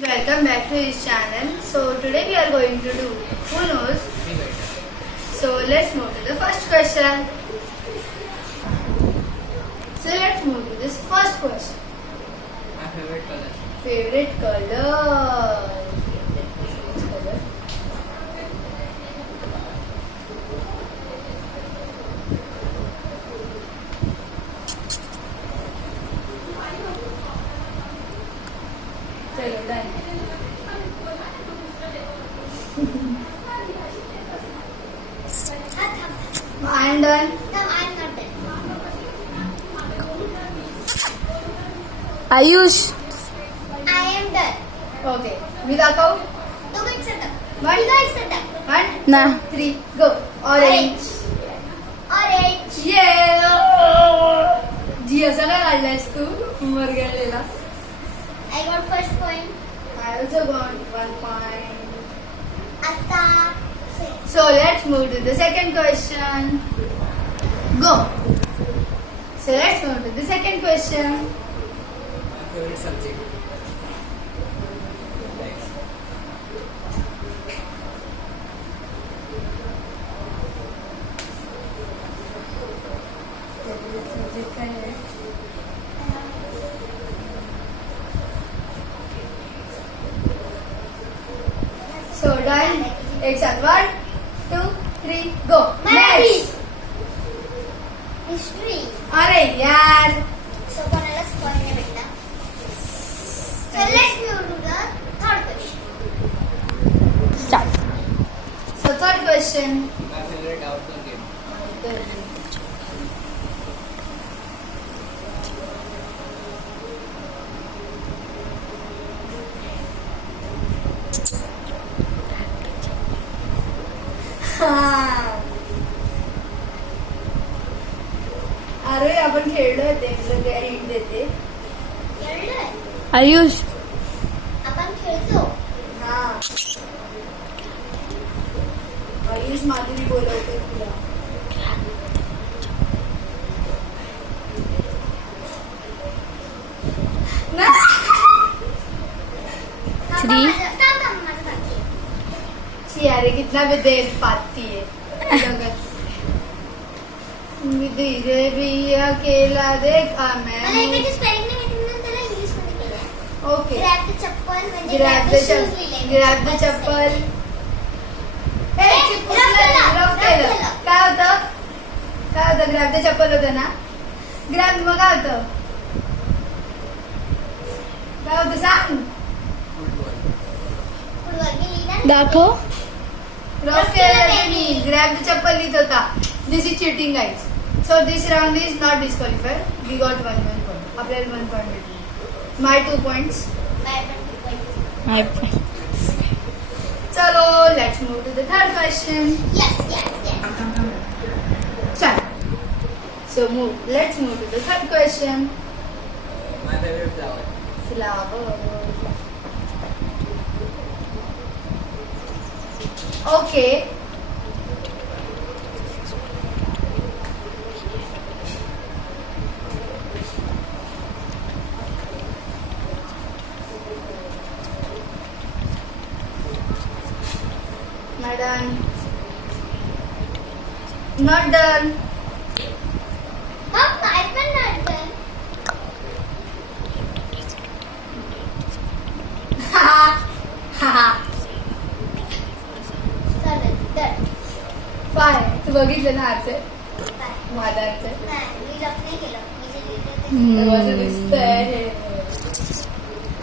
welcome back to his channel. So today we are going to do Who Knows. So let's move to the first question. So let's move to this first question. My favorite color. Favorite color. Which color? चलो done. I am done. No, I'm not done. Ayush I am done. Okay. मी दाखव. तू एक setup. One. तुझा एक setup. 1, ना 3, go. Orange. Orange. Yeah. जी असा काय काढलायस तू मर गेलेला. I got first point. I also got 1 point. आता So let's move to the second question. Go. So let's move to the second question. My favorite subject. So done. एक साथ 1, 2, 3, go. Maths. History. अरे यार. So कोणालाच point नाही भेटला. So let's move to the third question. Start. So third question. My favorite outdoor game. अरे आपण खेळलो होते हिंट देते. खेळलोय. आयुष आपण खेळतो. हा. आयुष माधुरी बोलवते तुला. ना. Three. थांब माझं बाकी आहे. शी अरे कितना भी देर पाती है जगत. धीरे भी अकेला देखा मला मैं. एकाची स्पेलिंग नाही माहिती म्हणून त्याला इंग्लिश मध्ये केलंय. ओके. Grab the चप्पल म्हणजे grab grab the the shoes लिहिलंय. ग्रॅब द चप्पल. हे रफ केलं, रफ रफ केलं. केलं. काय होतं ग्रॅब द चप्पल होतं ना. ग्रॅब मग काय होतं सांग. Football. फुटबॉल मी लिहिलं. दाखव. रफ केलं मी. ग्रॅब द चप्पल लिहित होता. This is cheating guys. So this round is not disqualified. We got 1 point. आपल्याला 1 पॉईंट भेटले. माय 2 पॉइंट्स. बाय पण चलो let's move to the third question. yes. चल. So let's move to the third question. My favorite flower. Flower. Okay. Not done. Not done. मग I पण not done. चालेल, done. Fine. तू बघितलं ना आजचे Bye. माझ्याचे नाही, मी रफ नाही केलं. मी जे लिहिलं ते असं दिसतंय हे.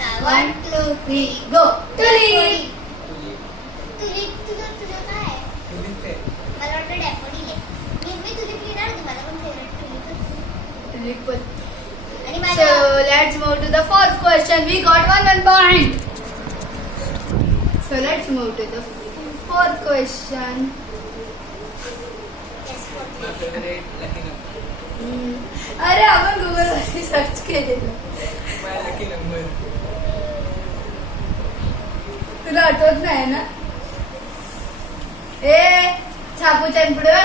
हा, 1, 2, 3, go. Tulip. Tulip. तुझं काय आहे? Tulip आहे. मला वाटतं डॅफोडिल आहे. मी तुलिप लिहिणार होती. मला पण फेवरेट तुलिपच. Tulip. आणि So माझं let's move to the fourth question. We got 1 point. So let's move to the fourth question. yes, My favorite lucky number. अरे आपण गुगल वरती सर्च केलेलं. My lucky number. तुला आठवत नाही ना. ए छापूच्या पुढे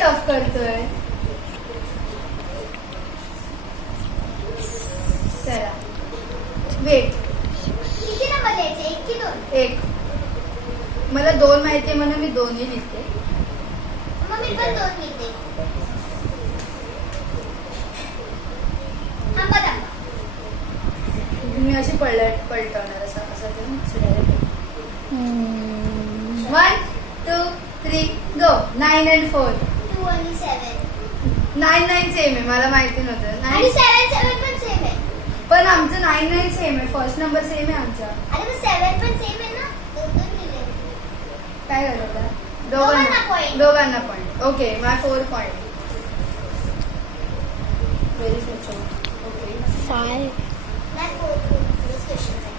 टफ करतोय. चला वेट. किती नंबर द्यायचे? 1 की 2? 1. मला 2 माहितीये म्हणून मी 2ही लिहिते. मग मी पण 2 लिहिते. थांबा. मी अशी पलटवणार असं डायरेक्ट. 1 2 3 गो. 9 and 4. 2 आणि 7. 9 9 सेम आहे. मला माहिती नव्हतं. आणि 7 पण सेम आहे. पण आमचं 9 9 सेम आहे. फर्स्ट नंबर सेम आहे आमचा. अरे मग 7 पण सेम आहे ना. 2 लिहिले. काय झालं? दोघांना point. दोघांना point. Okay my 4 point. Very good. Okay 5. नाही 4 क्वेश्चन आहे.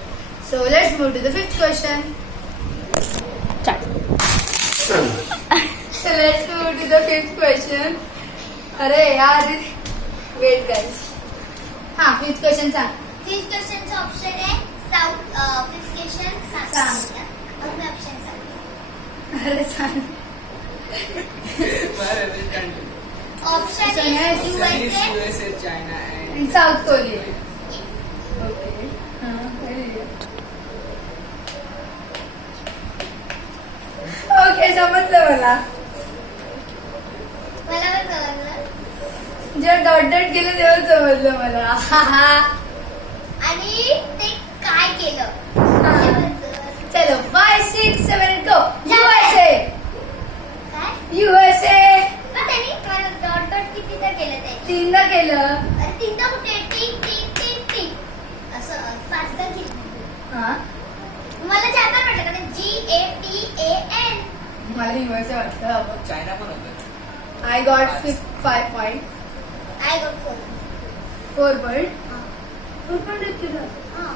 So let's move to the 5th question. So let's move to the 5th question. अरे यार वेट गाइस. हाँ 5th क्वेश्चन सांग. 5th क्वेश्चनचा ऑप्शन आहे साऊथ. 5th क्वेश्चन सांग. मग मी option सांगते. अरे सांग. Option So yes, USA. USA, China and south Korea. Okay हाँ very good. ओके समजलं मला. मला पण समजलं. जेव्हा डॉट डॉट केलं तेव्हा समजलं मला. आणि ते काय केलं? चलो 5 6 7 गो. USA. काय? USA. पण त्यांनी डॉट डॉट किती तर केलं ते? 3दा केलं. अरे 3दा कुठे? टी असं 5दा केलं. हा मला जापान वाटलं कारण GAPAN. मला USA वाटलं. चायना पण होतं. I got 5 point. I got 4. 4 point. 4 point आहेत तुला. हां.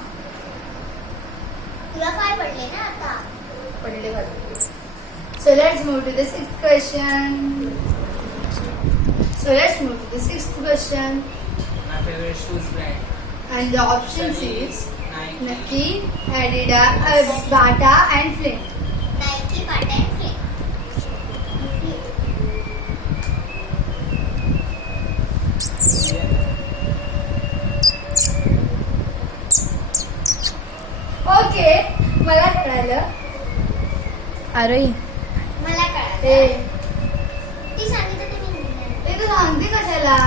तुला 5 पडले ना आता. पडले मला. So let's move to the 6th question. My favorite shoes brand. And the options is Nike. Nike, Adidas, Bata and Flint. Nike, Bata and Flint. Okay मला कळालं. अरे मला कळालं. ए ती सांगितलं ते मी लिहिलं. ते तू सांगते कशाला.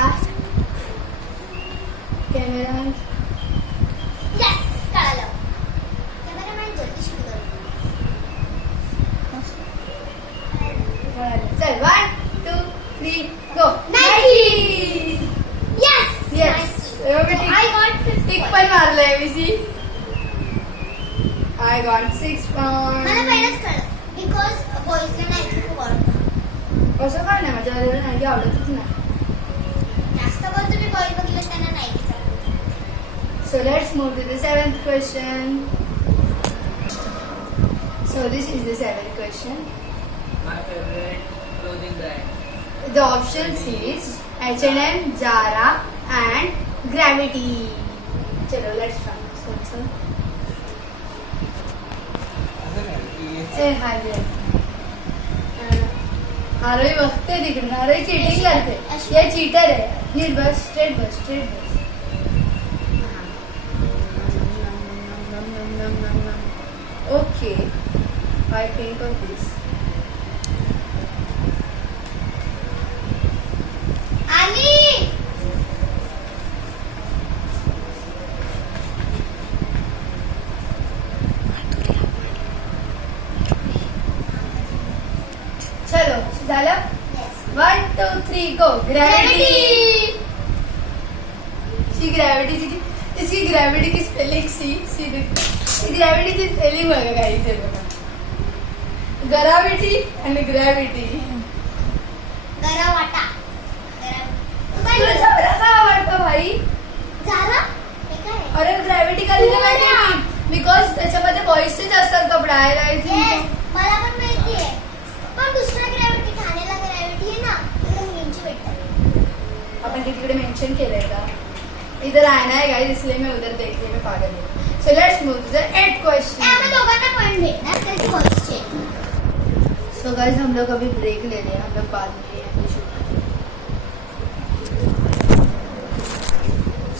कॅमेरा Yes, कळालं. कॅमेरामॅन जल्दी शूट कर. चल 1 2 3 गो. Nike. Yes. Yes. Nike. I got 5 tick पण मारलंय विसी. I got 6 मला point. पहिलंच कळलं. बिकॉज बॉईजला नाईकी खूप आवडतं. असं काय नाही माझ्या आईला नाही आवडतच नाही. जास्त करून तुम्ही बॉईज बघितलं त्यांना नाईकीच आवडतं. So let's move to the 7th question. So this is the 7th question. My favorite clothing brand. The options is H&M, Zara and Gravity. चलो let's try. So असं नाही की ए हाय आरोही बघते तिकडे. आरोही चिटिंग करते. ये चीटर आहे. नीट बस. स्ट्रेट बस. Okay I think of this. आणि चलो झालं. Yes. 1 2 3 गो. ग्रॅव्हिटी. सी ग्रॅव्हिटीची इसकी ग्रॅव्हिटी की स्पेलिंग सी ग्रॅव्हिटीची स्पेलिंग बघा काहीच बघा. ग्रॅव्हिटी आणि ग्रॅव्हिटी. गरा वाटा. तू काय तुला लिहिलं? झाडा का आवडतं भाई. झाला? हे काय आहे? अरे ग्रॅव्हिटी का लिहिलं माहितीये मी. बिकॉज त्याच्यामध्ये बॉईजचेच असतात कपडे. Yes, मला पण माहिती आहे. पण दुसरा ग्रॅव्हिटी ठाण्याला ग्रॅव्हिटी आहे ना तिकडे मुलींची भेटतात. आपण तिकडे मेंशन केलंय का. इधर आना है गाइस इसलिए मैं उधर देख रही मैं पागल हूँ. So let's move to the 8th आम्हाला क्वेश्चन. दोघांना पॉइंट भेटणार त्याचे बॉईजचे. सो गाइस हम लोग अभी ब्रेक ले रहे हैं. हम लोग बाद में shoot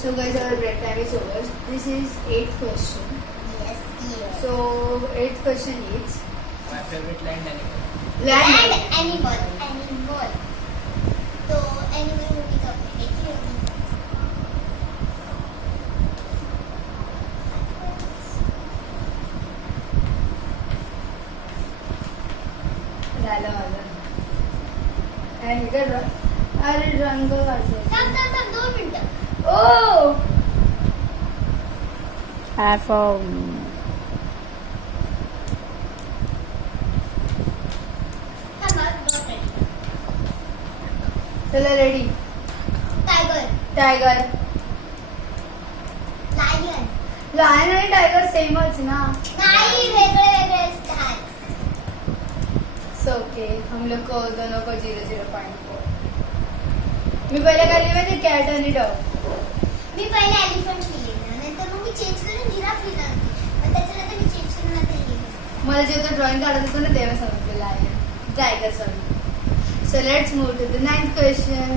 So guys, our break time is over. This is 8th question. Yes, yes. So 8th question is My favorite land animal. land. And animal. Animal. तो animal movie कब देखी होगी? झालं माझं. आणि हे कर अरे रंग काढतो. थांब 2 मिनिटं. ओ थांबा, not ready. चला ready. Tiger. Tiger. Lion. Lion आणि टायगर सेमच ना. नाही, वेगळे असतात. सो ओके हम लोग को दोनों को 0-0 पॉइंट. मी पहिले काय लिहिले कॅट आणि डॉग. मी पहिले एलिफंट लिहिलेलं, नंतर मग मी चेंज करून जिराफ लिहिलं. मग त्याच्यानंतर मी चेंज करून आता लिहिलं. मला जेव्हा ड्रॉइंग काढत होतो ना तेव्हा समजलेलं आहे tiger. Sorry. So let's move to the 9th question.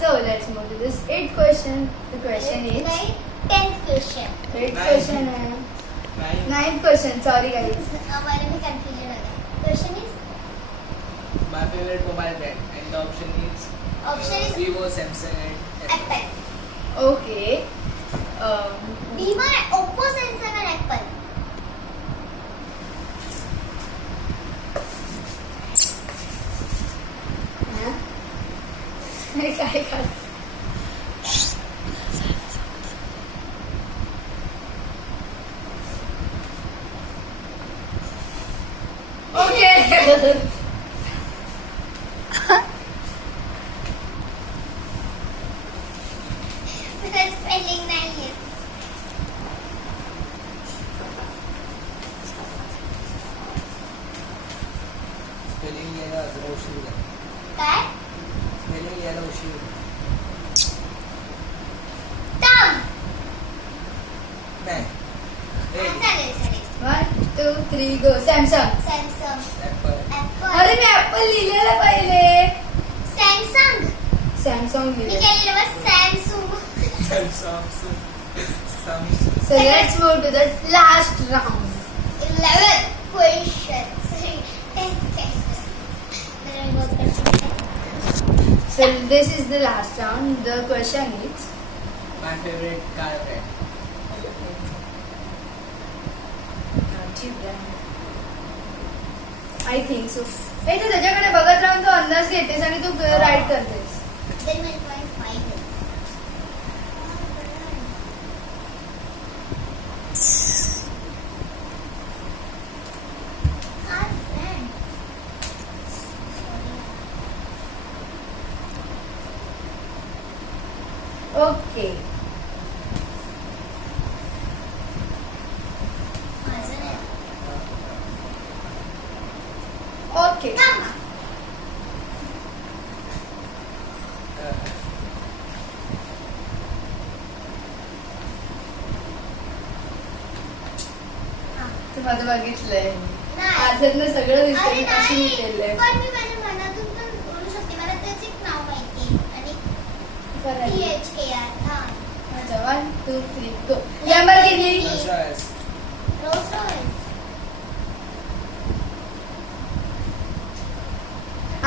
So let's move to this 8th question. The question is नाही, 10th question. 8th question है. Nine. 9th question. Sorry guys. आम्हाला मी कन्फ्युजन होतं. Question is My favorite mobile brand. And the option is Option is Vivo, Samsung, and Apple. Apple. Okay. Vivo, Oppo, Samsung and Apple. हाँ? मैं काय कर? Okay. Because spelling नाही आहे. Spelling यायला जरा उशीर झाला. काय? Spelling यायला उशीर. Thumb. नाही. हा, चालेल. 1, 2, 3 go. Samsung. Samsung. Apple. Apple. अरे मी ऍपल लिहिलेलं पहिले. Samsung. सॅमसंग मी लिहिलं. केलेलं बस Samsung. Samsung. Samsung. So let's move to the last round. 11th question. Sorry, 10th question. तर मी बहुत confused. So this is the last round. The question is My favorite car brand. I think so. हे तू त्याच्याकडे बघत राहून तू अंदाज घेतेस आणि तू right करतेस. Then my point 5. Car brand. Okay. माझं नाही. Okay. थांबा. हा. तू माझं बघितलंय. नाही. आजनं सगळं अरे दिसतंय अशी मी नाही. केलंय. पण मी माझ्या मनातून पण बोलू शकते. मला त्याचे एक नाव माहिती आहे. आणि फरारी. PHKR. हा. माझं 1, 2, 3 go. Lamborghini. Rolls Royce. Rolls Royce.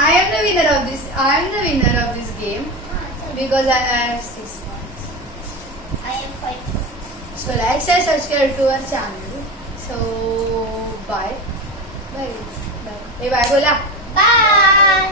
I am the winner of this. I am the winner of this game हा, चल. because I have 6 points. I am 5. So like and subscribe to our channel. So bye. Bye. Bye. Hey bye बोला. Bye.